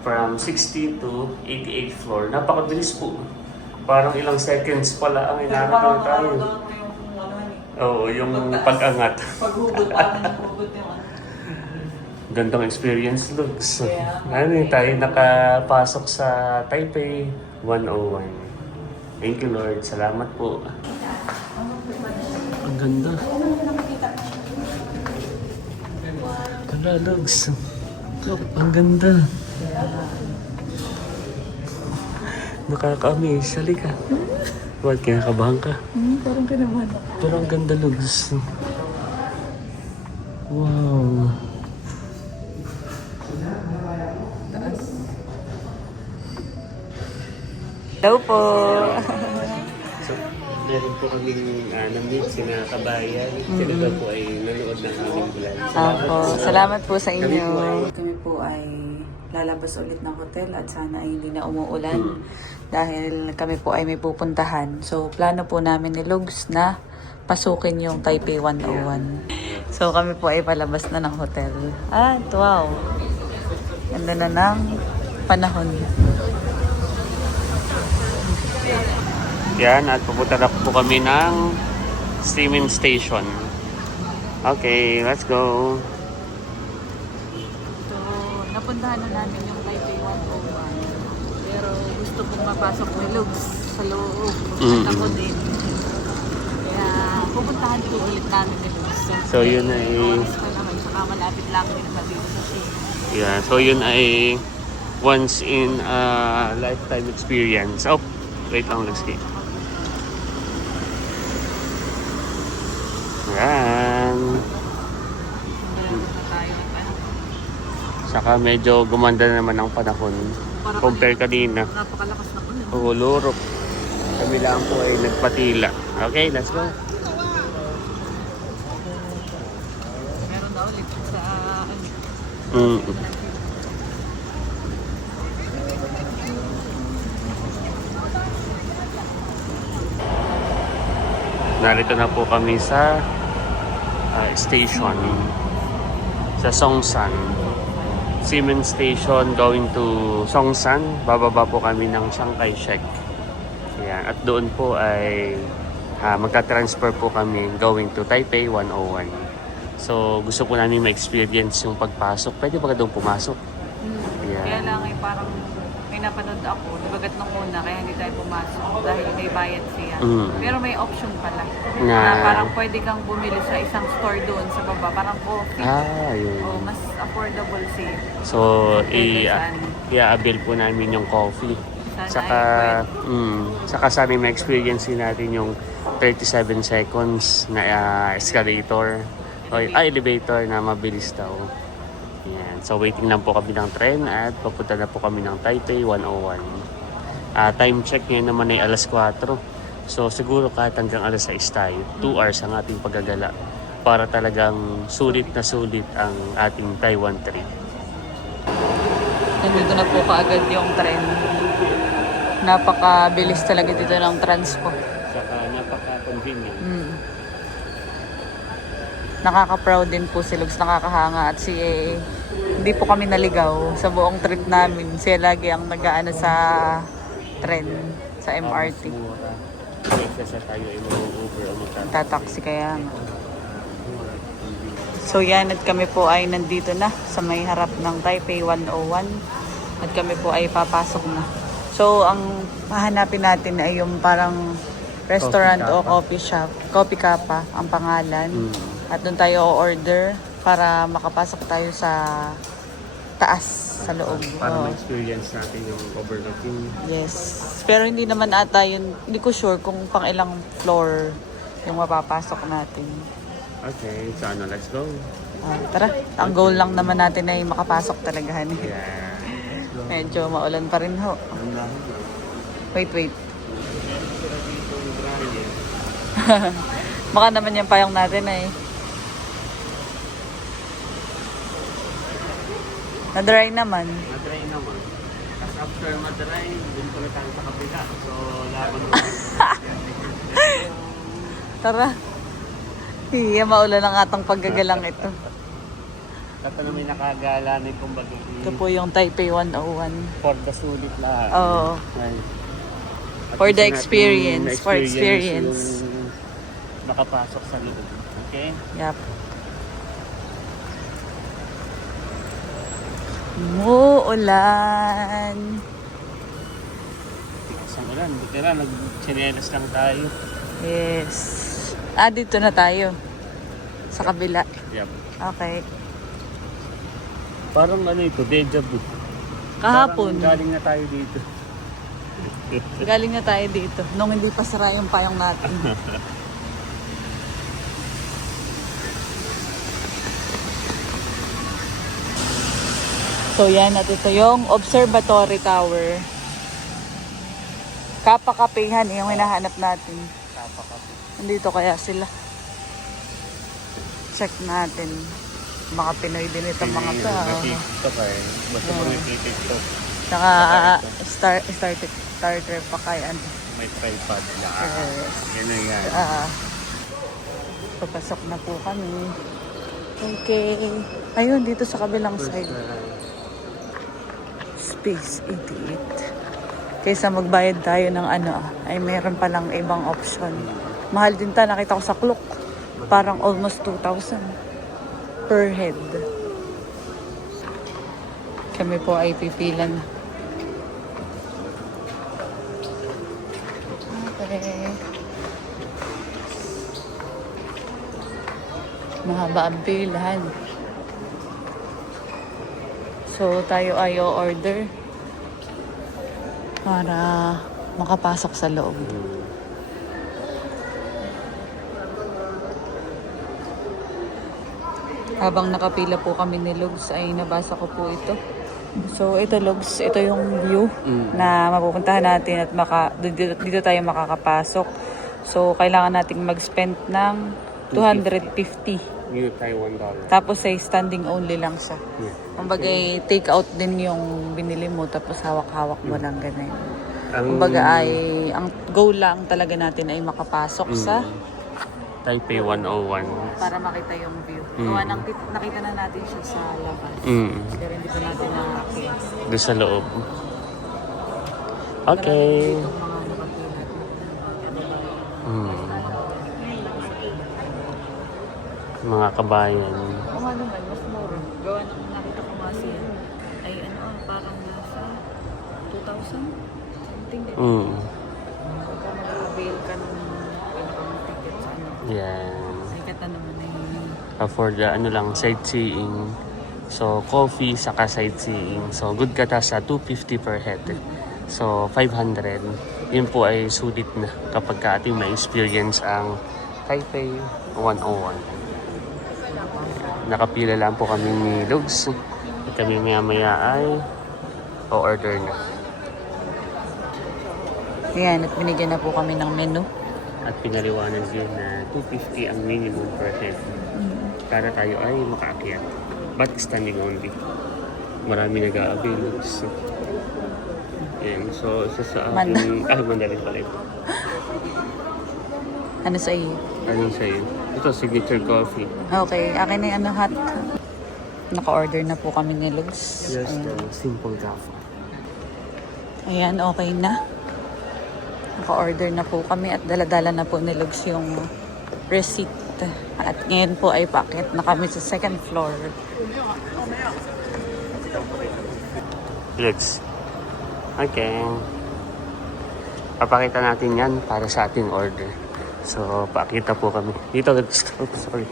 from 60 to 88th floor. Napakabilis po. Parang ilang seconds pala ang inaangat tayo. Oo, yung pag-angat. Paghugod, parang naghugod yung ano. Gandang experience, Lugs. Ano yung tayo nakapasok sa Taipei 101. Thank you, Lord. Salamat po. Ang ganda. Wala, Lugs. Look, ang ganda. Nakaka-amaze. Halika. What, kinakabahan ka? Parang kinabahan ako. Pero ang ganda, Lugs. Wow. Hello po. So, meron po kaming na-meet sina kabayan. Sila daw po ay nanood ng aming vlog. Apo, salamat po sa inyo. Kami po ay lalabas ulit ng hotel at sana ay hindi na umuulan dahil kami po ay may pupuntahan. So, plano po namin ni Lugs na pasukin yung Taipei 101. So, kami po ay palabas na ng hotel. At wow, ganda na ng panahon. Yan, at pupunta na po kami ng steaming station. Okay, let's go. So, napuntahan na namin yung Taipei 101. Pero gusto kong mapasok ni Lugs sa loob. At ako din. Kaya pupuntahan ko ulit namin ni Lugs. So, yun ay... Oras pa naman, saka malapit lang din naman dito sa Shea. Yeah, so yun ay once in a lifetime experience. Oh, wait lang, let's see. Yan. Saka medyo gumanda naman ang panahon compare kanina. Napakalakas na ulan. Oo, lurok. Kami lang po ay nagpatila. Okay, let's go. Meron na ulit sa Narito na po kami sa station sa Songsan. Siemens Station going to Songsan. Bababa po kami ng Chiang Kai-shek. Ayan. At doon po ay magka-transfer po kami going to Taipei 101. So gusto po namin ma-experience yung pagpasok. Pwede ba doon pumasok? Ayan. Kaya lang ay parang may napanood ako, nabagat nung una kaya hindi tayo pumasok dahil may bayad siya. Pero may option pala na parang pwede kang bumili sa isang store doon sa baba, parang coffee. Yun. O mas affordable siya. So, i-avail po namin yung coffee. Saka sana ma-experience din natin yung 37 seconds na escalator o elevator na mabilis daw. Yan. So, waiting lang po kami ng tren at papunta na po kami ng Taipei 101. Time check ngayon naman ay alas 4. So, siguro kahit hanggang alas 6 tayo, 2 hours ang ating paggagala para talagang sulit na sulit ang ating Taiwan trip. Nandito na po kaagad yung tren. Napakabilis talaga dito ng transpo. Saka napaka-convenient. Nakaka-proud din po si Lugs, nakakahanga at si hindi po kami naligaw sa buong trip namin. Siya lagi ang nag-aano sa tren, sa MRT. Kaysa sa tayo ay mag-Uber o Tataksi kaya nga. So yan, at kami po ay nandito na sa may harap ng Taipei 101 at kami po ay papasok na. So ang hahanapin natin ay yung parang restaurant o coffee shop, Coffee Kappa ang pangalan. At doon tayo o-order para makapasok tayo sa taas, sa loob. Para ma-experience natin yung overlooking. Yes. Pero hindi naman ata yun, hindi ko sure kung pang ilang floor yung mapapasok natin. Okay, so ano, let's go. Tara, ang goal lang naman natin ay makapasok talaga. Yeah. Medyo maulan pa rin ho. Wait. Baka naman yung payong natin ay. Na-dry naman. Na-dry naman. Tapos after ma-dry, dun pala tayo sa kapila. So, laban mo. Tara. Maulan ang atang paggagalang ito. Dapat na may nakagalanin kumbaga. Ito po yung Taipei 101. For the sulit lahat. Oo. Ay. At For the gusto natin experience, for na-experience experience. yung makapasok sa loob. Okay? Yep. Muulan. Tikas ang ulan. Buti na, nag-chinelas lang tayo. Yes. Dito na tayo. Sa kabila. Yep. Okay. Parang ano ito, deja vu. Kahapon. Parang galing na tayo dito. Galing na tayo dito. Nung hindi pa sara yung payong natin. So yan, at ito yung Observatory Tower. Kapakapihan yung hinahanap natin. Kapakapi. Nandito kaya sila. Check natin. Mga Pinoy din itong mga to. Nag-tiktok eh. Basta pag may tiktok. Saka starter pa kay ano. May tripod na. Yes. Yan na yan. Papasok na po kami. Okay. Ayun, dito sa kabilang side. Space 88. Kaysa magbayad tayo ng ano, ay meron palang ibang option. Mahal din ta, nakita ko sa Klook. Parang almost 2,000 per head. Kami po ay pipilan. Okay. Mahaba ang pilahan. So, tayo ay order para makapasok sa loob. Habang nakapila po kami ni Lugs ay nabasa ko po ito. So, ito Lugs, ito yung view na mapupuntahan natin at dito tayo makakapasok. So, kailangan nating mag-spend ng 250. New Taiwan dollar. Tapos ay standing only lang siya. Yeah. Kumbaga take out din yung binili mo tapos hawak-hawak mo lang ganun. Ang Kumbaga ay ang goal lang talaga natin ay makapasok sa Taipei 101. para makita yung view. Gawa nakita na natin siya sa labas. Pero hindi pa natin nakakita. Doon sa loob. Okay. Itong mga nakapilat. Mga kabayan. O nga naman, mas mura. Gawa nang nakita ko nga siya. Ay parang nasa 2,000? Something din. Pagka mag-avail ka ng ticket sa ano. Yan. Ay kata naman ay For the lang, sightseeing. So, coffee saka sightseeing. So, good ka ta sa 250 per head. So, 500. Yun po ay sulit na kapag ka ating ma-experience ang Taipei 101. Nakapila lang po kami ni Lugs. At kami maya ay o-order na. Ayan, at binigyan na po kami ng menu. At pinaliwanag yun na 250 ang minimum per head. Para tayo ay makaakyat. But standing only. Marami nag-a-avail. Ayan, so isa sa ating... Mandarin pala ito. Ano sa iyo? Ano sa'yo? Ito, signature coffee. Okay, akin na yung hot. Naka-order na po kami ni Lugs. Yes, Ayan. simple coffee. Ayan, okay na. Naka-order na po kami at dala-dala na po ni Lugs yung receipt. At ngayon po ay paakyat na kami sa second floor. Lugs. Okay. Papakita natin yan para sa ating order. So, pakita po kami. Dito, sorry.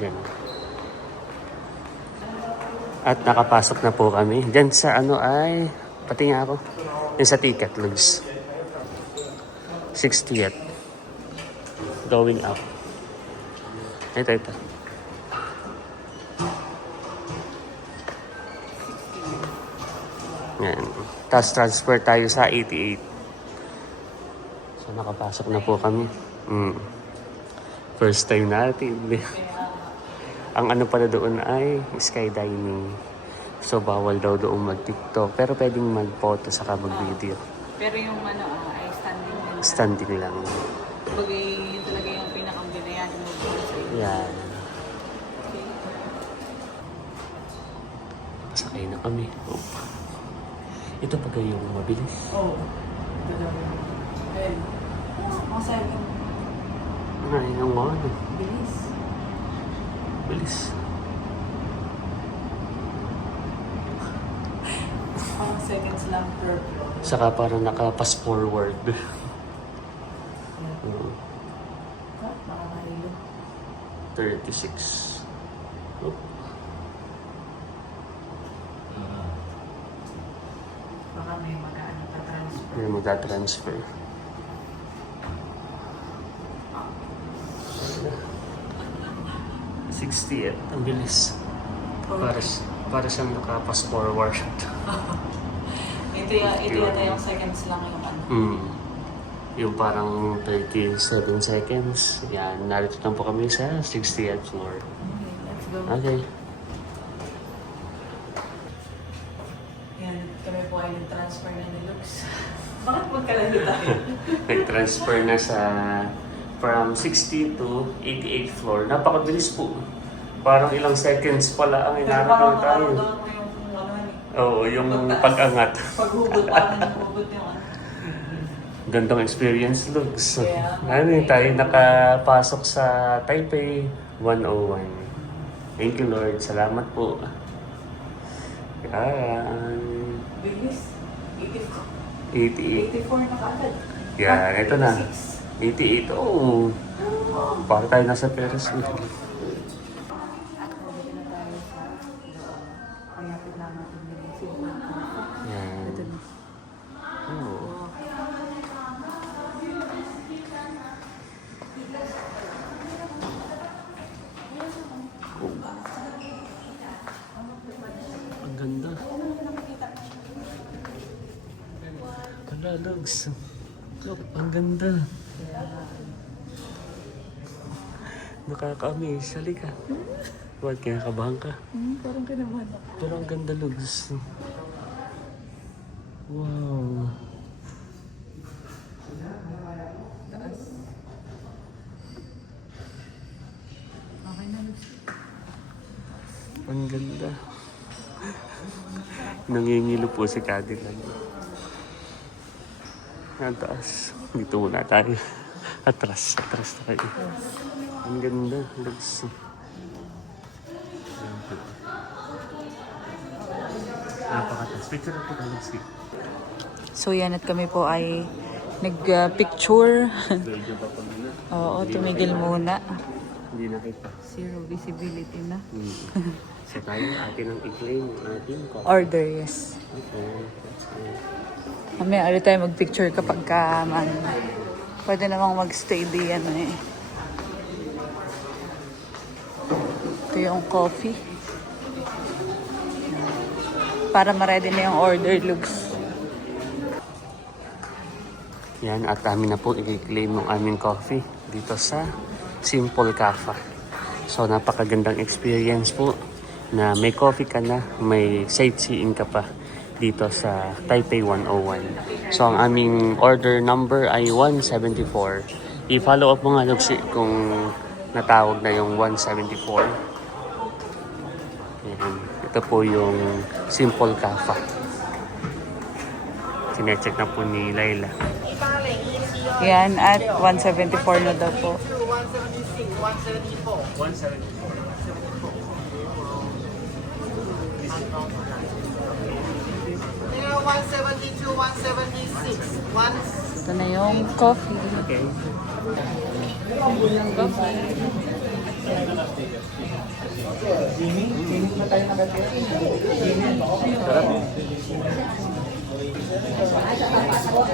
Diyan. At nakapasok na po kami. Diyan sa ano ay, pati nga ako. Yan sa ticket, Lugs. 60th. Going up. Ito. Yan. Tapos transfer tayo sa 88. So, nakapasok na po kami. First time natin. Ang ano pala doon ay skydining. So, bawal daw doon mag-tiktok. Pero pwedeng mag-photo saka mag-video. Pero yung ano ay standing din. Standing lang. Bagay, yun talaga yung pinakang binayan mo sa iyo. Yan. Sakay na kami. Oh. Ito pa yung mabilis. Oo. Ito daw. Well, mga 7. Ay, ang ano. Bilis. Bilis. Parang seconds lang per floor. Saka parang naka-pass forward. Nakakahilo. 36. Oh. Baka may mag-ano pa transfer. May magta-transfer. $68. Ang bilis. Para siyang naka-pass forward. Ito yata yung seconds lang yung ano. Yung parang 37 seconds. Yan, narito lang po kami sa 60th floor. Okay, let's go. Okay. Yan, kami po ay nag-transfer na ni Lux. Bakit magkalalo tayo? Nag-transfer na sa from 60 to 88th floor. Napakabilis po. Parang ilang seconds pala ang Pero inarap parang lang tayo. nakaramdaman mo yung ano eh. Oo, yung pag-angat. Paghugot, parang naghugot yung ano. Gandang experience, Lugs. Yeah. Tayo nakapasok sa Taipei 101. Thank you, Lord. Salamat po. Yan. Bilis. 88. 84 na kaagad. Yan, ito na. 86. 88. Oh. Para tayo nasa Ferris wheel. Yan. Oh. Ang ganda. Wala, Lugs. Ang ganda. Nakaka-amaze. Halika. What, kinakabahan ka? Parang kinabahan ako. Pero ang ganda, Lugs. Wow. Taas. Okay na, Lux. Ang ganda. Nangingilo po si Cadillac. Ang taas. Dito muna tayo. Atras tayo. Ang ganda. Looks. Napakataas. Picture natin ka, Looks. So yan at kami po ay nag-picture. Medyo pa pag na. Oo, tumigil muna. Hindi nakita. Zero visibility na. So tayo atin ang i-claim ang ating copy. Order, yes. Okay. That's good. Mamaya ulit tayo mag-picture kapag ka man. Pwede namang mag-stay di ano eh. Ito yung coffee. Para ma-ready na yung order, Lux. Yan, at amin na po i-claim ng aming coffee dito sa Simple Cafe. So, napakagandang experience po na may coffee ka na, may sightseeing ka pa dito sa Taipei 101. So, ang aming order number ay 174. I-follow up mo nga, Luxi, kung natawag na yung 174. Yan. Ito po yung Simple Cafe. Sinecheck na po ni Layla. Yan, at 174 na daw po. 172, 176, Ito na yung coffee. Okay.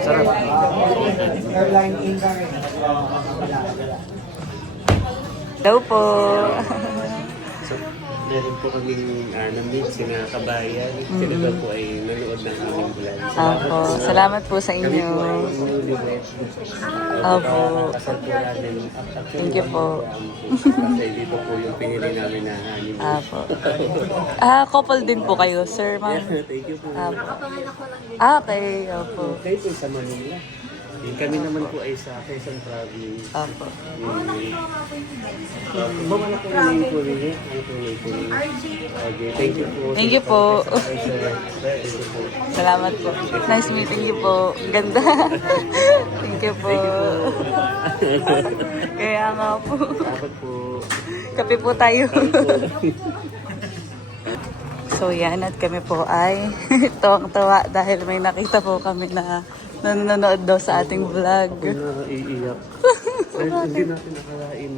Sarap. Hello po. So, meron po kaming na-meet sina Kabayan. Sila daw po ay nanood ng aming vlog. Opo, salamat po sa Kami inyo. po ay newlywed. Opo. Kasal po namin. Thank you po. Kasi dito po yung pinili namin na honeymoon. Apo. Couple din po kayo, sir, ma'am. Thank you po. Apo. Okay, opo. Kayo po sa Manila. Kami naman po ay sa Quezon Province. Opo. Baka na po yung puri. Ano po yung puri? Okay, thank you po. Thank you po. Thank you po. Salamat po. Nice meeting you po. Ganda. Thank you po. Kaya nga po. Dapat po. Kape po tayo. So yan, at kami po ay tuwang-tuwa dahil may nakita po kami na nanonood daw sa ating vlog. Ako na iiyak. Dahil hindi natin nakalain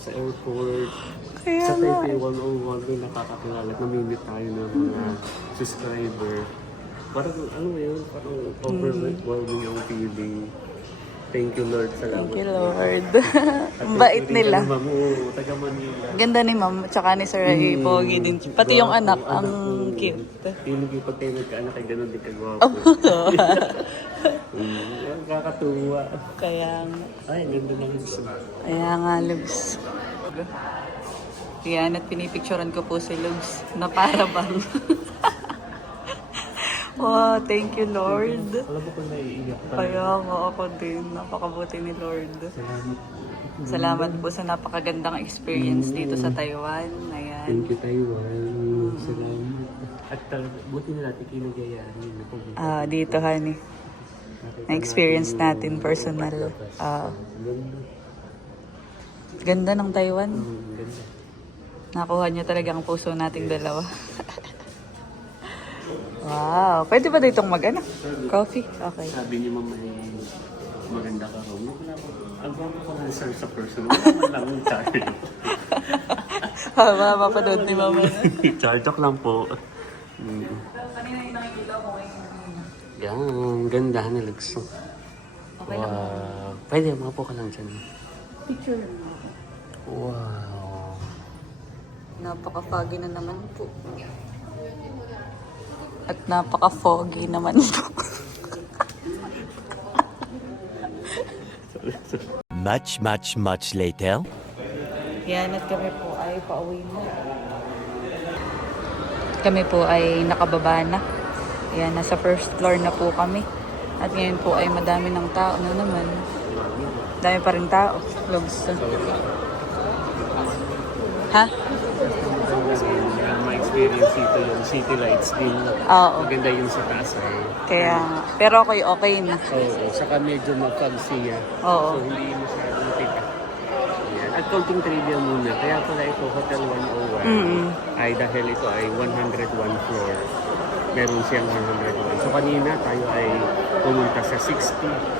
sa airport. Kaya Sa nga. Taipei 101 may nakakakilala. Namimit tayo ng mga subscriber. Parang ano yun, parang overwhelming yung feeling. Thank you Lord, salamat. Thank you Lord. At Ang bait thank you nila. rin, Ma'am, taga Manila. Ganda ni ma'am, tsaka ni Sir Ray, pogi din. Pati yung anak, ang cute. Feeling ko pag tayo nagkaanak ay ganun din kagwapo. Ang kakatuwa. Kaya nga. Ay, ganda lang yung Kaya nga, Lugs. Yan, at pinipicturean ko po si Lugs na para bang. Wow, thank you Lord. Alam mo kung naiiyak ka. Kaya nga ako din, napakabuti ni Lord. Salamat. Salamat po sa napakagandang experience dito sa Taiwan. Ayan. Thank you, Taiwan. Salamat. At buti na natin kinagayahin na pumunta. Dito, honey. Na-experience natin personal. Ganda. Ganda ng Taiwan. Ganda. Nakuha niya talaga ang puso nating dalawa. Wow. Pwede ba ditong coffee? Okay. Sabi niyo ma'am ay maganda ka raw. Wala ko. Ang ganda ko lang sir sa person. Wala lang yung charge. Mapapanood ni mama na. Charge talk lang po. Kanina yung nakikita ko Yan. Ganda na lagso. Okay lang. Wow. Pwede, mapo ka lang dyan. Picture. Wow. Napaka-foggy na naman po. At napaka-foggy naman po. Much later. Yan, at kami po ay pauwi na. Kami po ay nakababa na. Yan, nasa first floor na po kami. At ngayon po ay madami ng tao na naman. Dami pa rin tao. Logs. Ha? Ma-experience dito yung city lights din. Oo. Maganda yung sa taas ay. Kaya, pero okay na. Oo, saka medyo mag-fog siya. Oo. So hindi masyadong kita. Ayan. At konting trivia muna. Kaya pala ito, Hotel 101, ay dahil ito ay 101 floor. Meron siyang 101. So kanina tayo ay pumunta sa 60,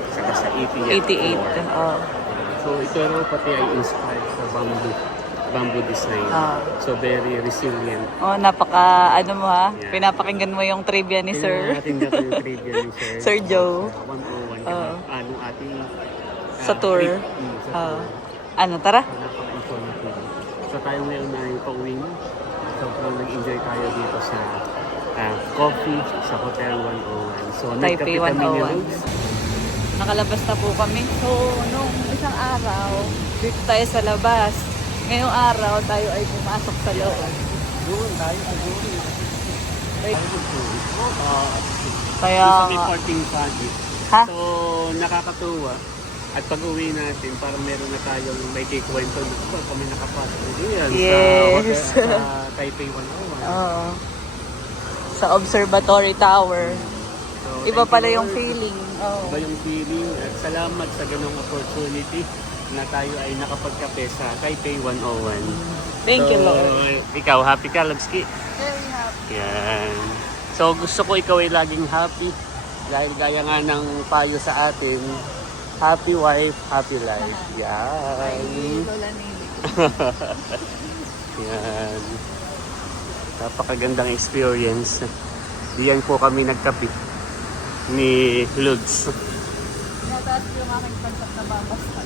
saka sa 88 88. floor. Oo. So ito raw pati ay inspired sa bamboo design. Ah. So very resilient. Oh, napaka, mo ha? Yeah. Pinapakinggan mo yung trivia ni Sir. Tingnan natin dito yung trivia ni Sir. Sir Joe. 101. Oo. Anong ating Sa tour. trip. Sa Oo. tour. Ano, tara? So, napaka-informative. So tayo ngayon ay pauwi na. So nag-enjoy tayo dito sa coffee sa Hotel 101. So Taipei nagkape kami ni 101. Rose. Nakalabas na po kami. So, nung isang araw, dito tayo sa labas. Ngayong araw, tayo ay pumasok sa loob. Doon tayo sa Doon. Kaya, Sa may parking pagi. ha? So nakakatuwa. At pag-uwi natin, parang meron na tayong may kikwento na kami nakapasok. Yan, Yes. sa Taipei 101. Oo. Sa Observatory Tower. So, Iba thank pala you, yung Lord. feeling. Oo. Iba yung feeling at salamat sa ganong opportunity na tayo ay nakapagkape sa Taipei 101. Thank you, So, Lord. Ikaw, happy ka, Lagski? Very happy. Yan. So gusto ko ikaw ay laging happy dahil gaya nga ng payo sa atin, happy wife, happy life. Yan. Lola Nili. Yan. Napakagandang experience. Diyan po kami nagkape ni Lugs. Nataas yung aking pagsak na babasa.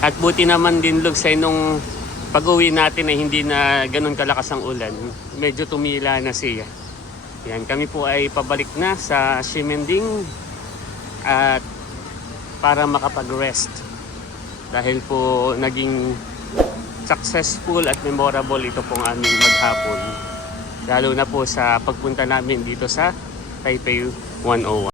At buti naman din Lugs ay nung pag-uwi natin ay hindi na ganun kalakas ang ulan. Medyo tumila na siya. Yan, kami po ay pabalik na sa Ximending at para makapag-rest. Dahil po naging successful at memorable ito pong aming maghapon. Lalo na po sa pagpunta namin dito sa Taipei 101.